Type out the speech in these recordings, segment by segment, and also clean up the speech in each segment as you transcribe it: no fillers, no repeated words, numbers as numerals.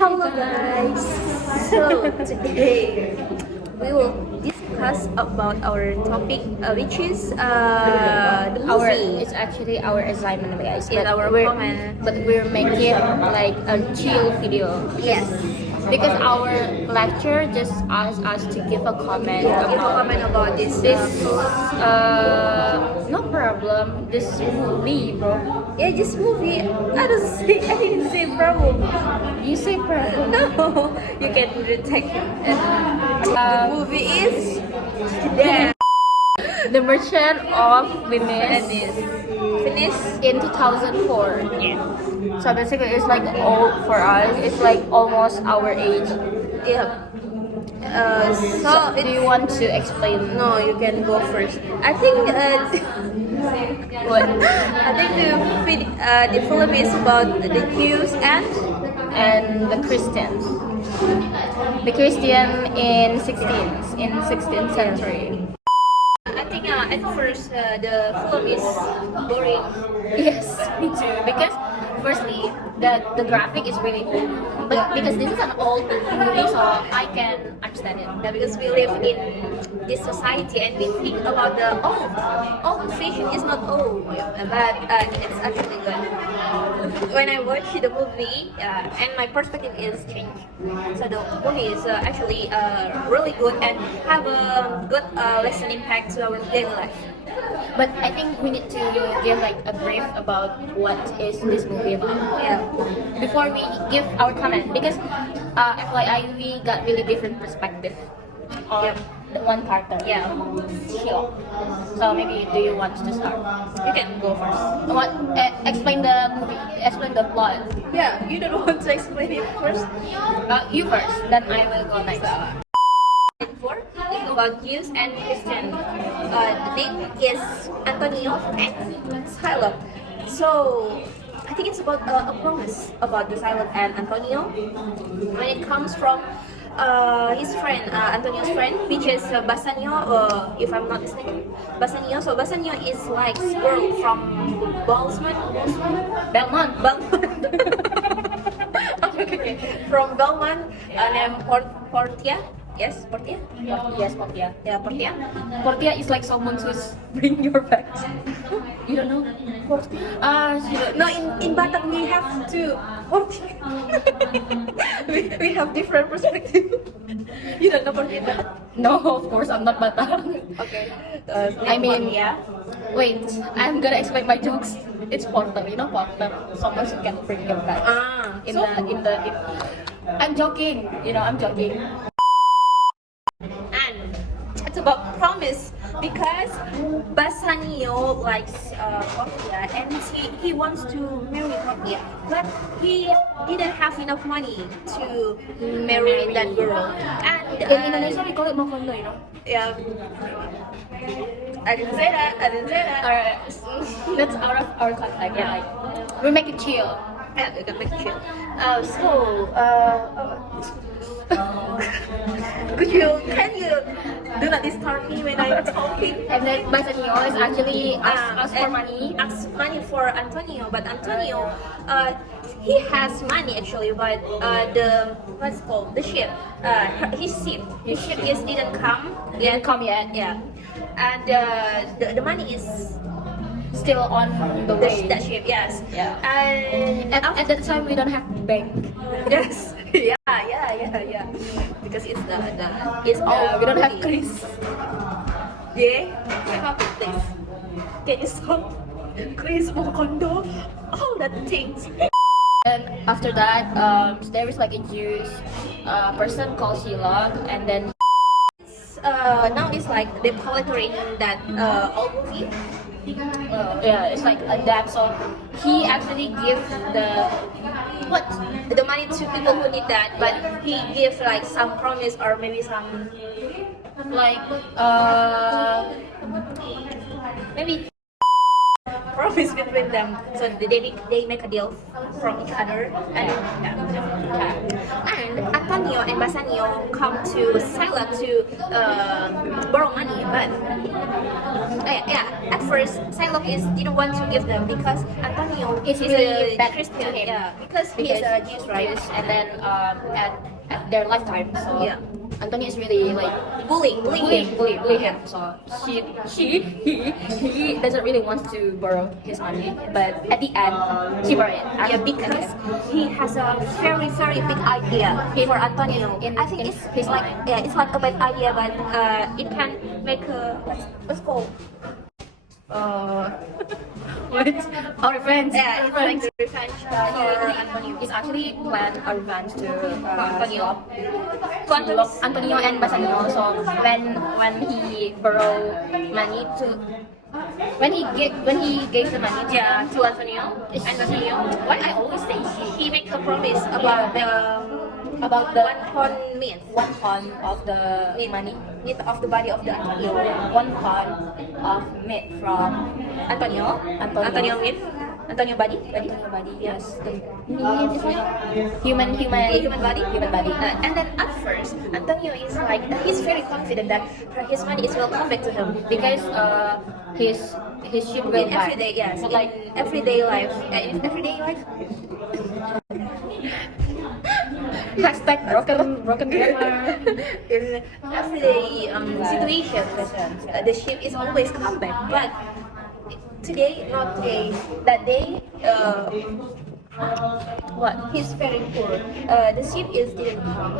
Hello guys. So today we will discuss about our topic, which is the Our movie. it's actually our assignment, guys. In our we're comment. but we're making like a chill video. Yes. Because our lecturer just asked us to give a comment. Give a comment about this. No problem. This movie, bro. Yeah, this movie. I didn't say problem. You say problem. No, you can detect it. The movie is The Merchant of Venice Venice. in 2004. So basically, it's like old for us. It's like almost our age. Yeah. So do you want to explain? No, you can go first. I think What? I think the film is about the Jews And the Christians. The Christian in 16th century. I think at first the film is boring. Yes, me too. Because firstly, the graphic is really old. But because this is an old movie, so I can understand it. Yeah, because we live in this society and we think about the old fashion is not old, but it's actually good. When I watch the movie, and my perspective is changed. So the movie is actually really good and have a good lesson impact to our daily life. But I think we need to give like a brief about what is this movie about. Yeah. Before we give our comment, because FYI we got really different perspective on the one character. Yeah. Sure. So maybe do you want to start? You can go first. What? Explain the movie. Explain the plot. Yeah, you don't want to explain it first. You first, then I will go next. For about Jews and Christian. The name is Antonio and Silent. So I think it's about a promise about the Silent and Antonio when it comes from his friend, Antonio's friend, which is Bassanio, if I'm not mistaken. Bassanio. So Bassanio is like girl from Belmont. Okay. From Belmont, named Portia. Yes, Portia. Yes, Portia. Yeah, Portia. Portia is like someone who's bring your bags. You don't know? Portia? No, in Batak we have two. Portia. we have different perspective. You don't know Portia Batak? No, of course I'm not Batak. Okay. I mean, yeah. Wait, I'm gonna explain my jokes. It's porter, you know porter. Someone who can bring your bags. I'm joking. I'm joking. And it's about promise because Bassanio likes Portia and he wants to marry Portia, but he didn't have enough money to marry that girl. And In Indonesia we call it mokondo, you know. yeah, I didn't say that. Alright, that's out of our contact. Yeah, like we make it chill. Yeah, we can make it chill. Can you do not disturb me when I'm talking? And then Bassanio is actually ask for and money. Ask money for Antonio, but Antonio, he has money actually, but the what's it called the ship, his ship didn't come. Didn't come yet. Yeah, and the money is Still on the way. that ship. Yes. Yeah. And At that time we don't have bank. yes. Yeah. Because it's it's all We don't have Chris. Yeah, stop it, please. Can you stop? Chris Mokondo, all that things. And after that, there is like a Jewish person called Sheila, and then Now it's like they portraying that old movie. yeah, it's like a dam. So he actually gives The money to people who need that, but he gives like some promise or maybe some like maybe promise between them. So they make a deal from each other and and Antonio and Bassanio come to Sila to borrow money, but at first Sila didn't want to give them because Antonio He's is really a bad Christian, to him. because he is a Jew, right? Jews, and then at their lifetime, so Yeah. Antonio is really like Bullying him. So he doesn't really want to borrow his money, but at the end she borrowed it. Yeah, because he has a very very big idea for Antonio. I think in it's his like mind. it's like a bad idea, but it can make a what's called what? Our revenge. yeah, it's like a revenge for Antonio. It's actually planned a revenge to Antonio. Antonio and Bassanio. So when he borrow money to when he gave the money to Yeah, to Antonio and Antonio. why I always say He make a promise about about the 1 pound meat, 1 pound of the money, meat of the body of the Antonio. 1 pound of meat from Antonio meat, Antonio body. body. Yes, the meat is really human body. And then at first, Antonio is like he's very confident that his money is will come back to him Because his ship will in back. everyday, yes, But like in everyday life. In everyday life. hashtag broken grammar. In everyday situation, the ship is always come back. But today, not today. That day, What? he's very poor. The ship didn't come.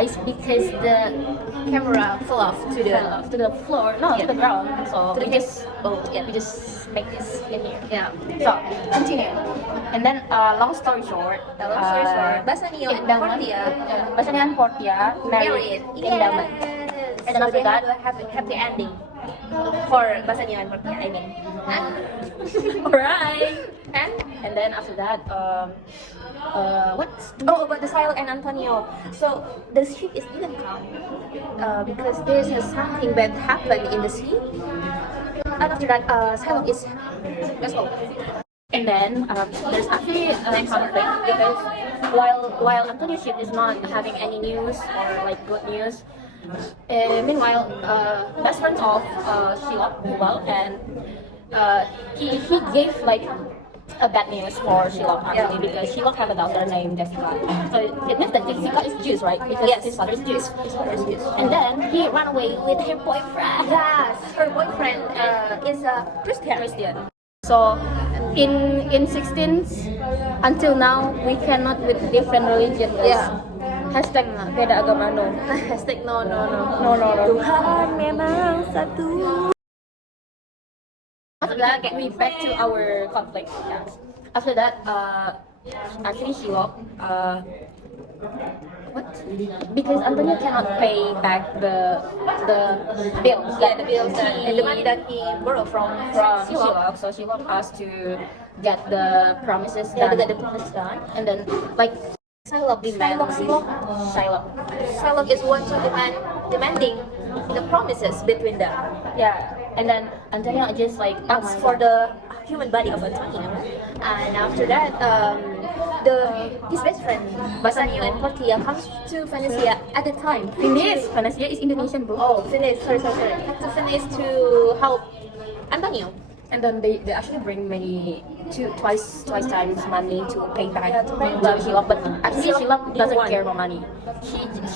It's because the Camera fell off to the floor, no, to the ground. So To the we just yeah. we just make this in here. Yeah. So continue. And then long story short, Bassanio and Portia Bassanio and Portia married in Daman. And then so after they that, have a happy ending for Bassanio and Portia. I mean, alright. and And then after that, what? oh, but the Silo and Antonio. So the ship didn't come because there's something bad happened in the sea. And after that, Silo is let's go. And then there's actually a conflict because while Antonio's ship is not having any news or like good news, meanwhile best friends of Sheila well and he gave like a bad news for Sheila actually because Sheila have a daughter named Jessica. So it means that Jessica is Jews, right? Because Yes. his father is Jews. And then he ran away with her boyfriend. Yes, her boyfriend is a Christian. So in 16th until now we cannot with different religion guys. Yeah. Hashtag beda agama no. Hashtag no. No. Tuhan memang satu. After that we back to our conflict. Yeah. After that actually Sheila what? Because Antonio cannot pay back the bills. The bills and the money that he borrowed from Sheila. So Sheila asked to get the promises Yeah, done. to get the promises done. And then like Shylock is one to demanding the promises between them. Yeah, and then Antonio just like Asks for the human body of Antonio, and after that, his best friend Bassanio and Portia comes to Venecia at the time. Venecia is Indonesian, bro. Oh, Venice. Sorry. To Venice to help Antonio. And then they actually bring twice times money to pay back Yeah, to pay to Sheila, but actually Sheila doesn't want. care about money.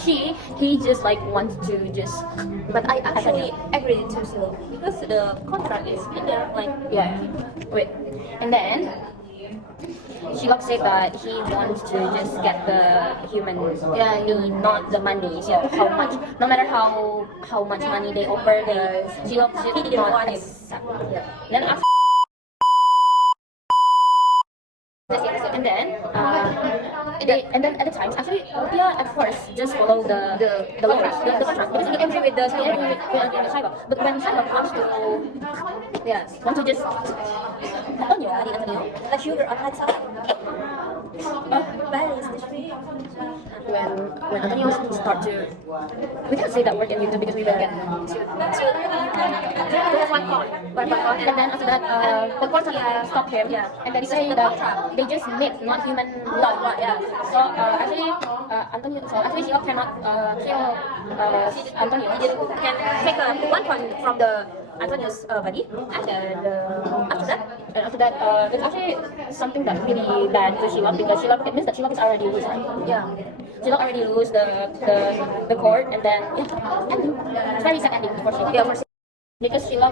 He just like wants to just But I actually agreed to Silo because the contract is in there. Like, yeah. Wait, and then Sheila said that he wants to just get the human need, not the money. So how much, no matter how much money they offer, Sheila did didn't not want it. accept. Then after, and then at the times actually Portia at first just follow the contract because he agree with the Shiloh. But when Shiloh wants to just Antonio, a sugar on hot sauce. when when Antonio start to, we can't say that word in YouTube because we don't get To have one call. and then after that, the court stopped him, Yeah. and then he said that they just made not human blood. Yeah. So actually, Antonio, so actually Sheila cannot kill Antonio. He didn't can take one point from the Antonio's body, and after that, It's actually something that really bad to Sheila because Sheila, it means that Sheila is already lose, right? yeah. Sheila already lose the court, and then yeah, ending. It's very sad ending for Sheila. Yeah, for Because Sheila,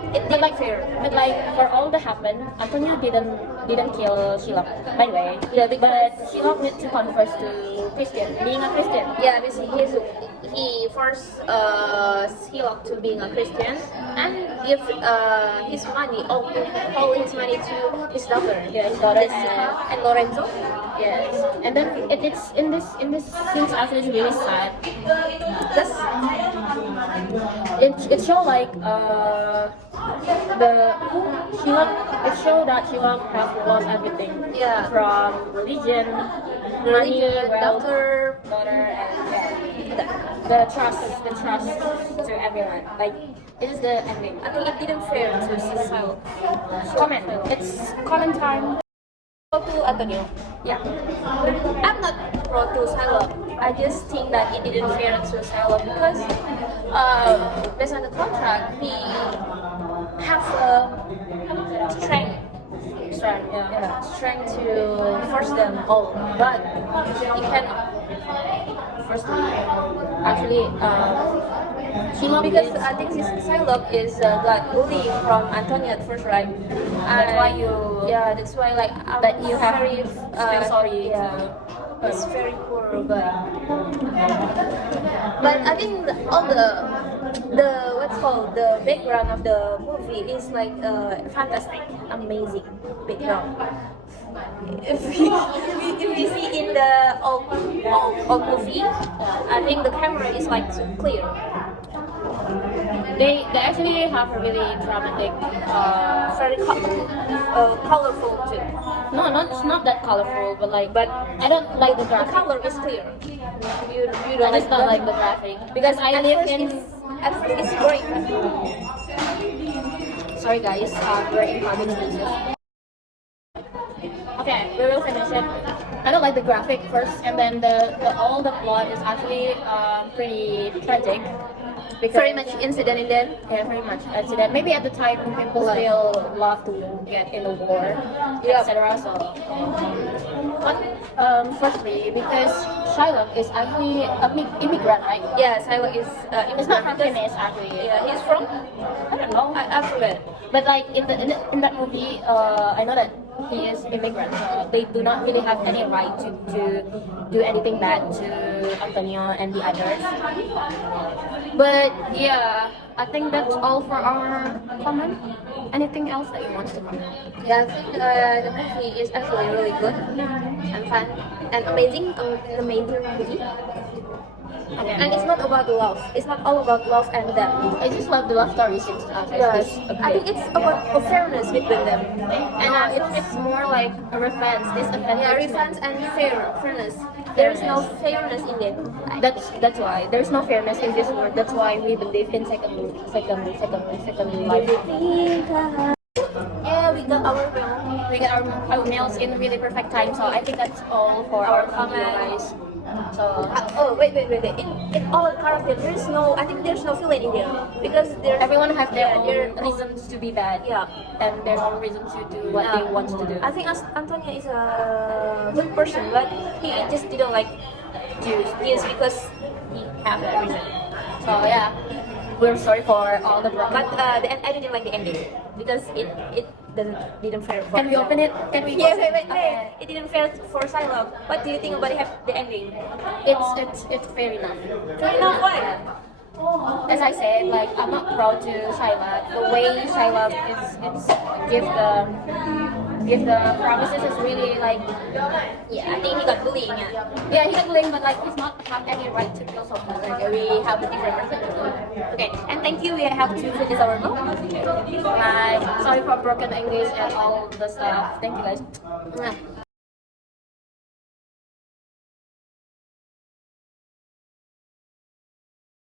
but like for all that happened, Antonio didn't kill Sheila. By the way, Yeah, but Sheila need to convert to Christian, being a Christian. yeah, because he forced Hilok to being a Christian and give his money, all his money to his daughter. Yeah, his daughter Jessica and Lorenzo. Yes, and then it's in this scenes actually it's really sad. That's It show like the Sheila. It show that Sheila have lost everything. Yeah. From religion, money, religion, wealth, daughter. daughter, and yeah, the trust to everyone. Like this is the ending. I think it didn't fair to Cecile. Comment. It's comment time. To Antonio. Yeah. I'm not pro to Silo. I just think that it didn't fair to Silo because based on the contract, he have strength, strength to force them all, but he cannot. Firstly, actually, Sheila Because I think this Psylocke is got bullying from Antonio at first, right? That's why you Yeah, that's why like I'm that you have very feel sorry Yeah, he's very poor, but I think all the what's called the background of the movie is like fantastic, amazing background. If we see in the old movie, I think the camera is like clear. they actually have a really dramatic. Very colorful too. No, it's not that colorful, but But I don't like the the graphic. color is clear. You I don't just don't like the graphic because I at live first in. at first it's great. Sorry guys, we're in public spaces. Okay, we will finish it. I don't like the graphic first, and then the all the plot is actually pretty tragic. Because, Very much incident in there. Yeah, very much accident. Maybe at the time people still love to get in the war, Yeah. etc. So, but firstly, because Shylock is actually an immigrant, right? Yeah, Silo is. It's not from Venice actually. Yeah, he's from. I don't know. I forgot. But like in that movie, I know that he is immigrant, so they do not really have any right to do anything bad to Antonio and the others. But yeah, I think that's all for our comment. Anything else that you want to comment? Yeah, I think the movie is actually really good and fun and amazing. Amazing movie. Okay. And it's not about love. It's not all about love and them. I just love the love story since Yes, I think it's about a fairness between them. and it's more like a revenge. This Yeah, revenge and fairness. There is no fairness in them. That's why there's no fairness in this world. That's why we believe in second life. Yeah, we got our meal. We get our meals in really perfect time. So I think that's all for our video, guys. So Oh wait. In all characters, there's no. I think there's no villain in there because there's everyone has their yeah, own reasons to be bad. Yeah. And their own reason to do what they want to do. I think Antonia is a good person, but he just didn't like Jews because he have that reason. So yeah, we're sorry for all the But broken. I didn't like the ending because it didn't fair. For Can we open it? Can we? Yeah, wait. Okay. It didn't fair for Psylocke. What do you think about the ending? It's fair enough. Fair enough. Why? As I said, like I'm not proud to Shylock. The way Shylock is give the promises is really like Yeah, I think he got bullying. yeah he's bullying, but like he's not have any right to kill someone. Like we have a different perspective. Okay, and thank you. We have to finish our meal. Like sorry for broken English and all the stuff. Thank you guys.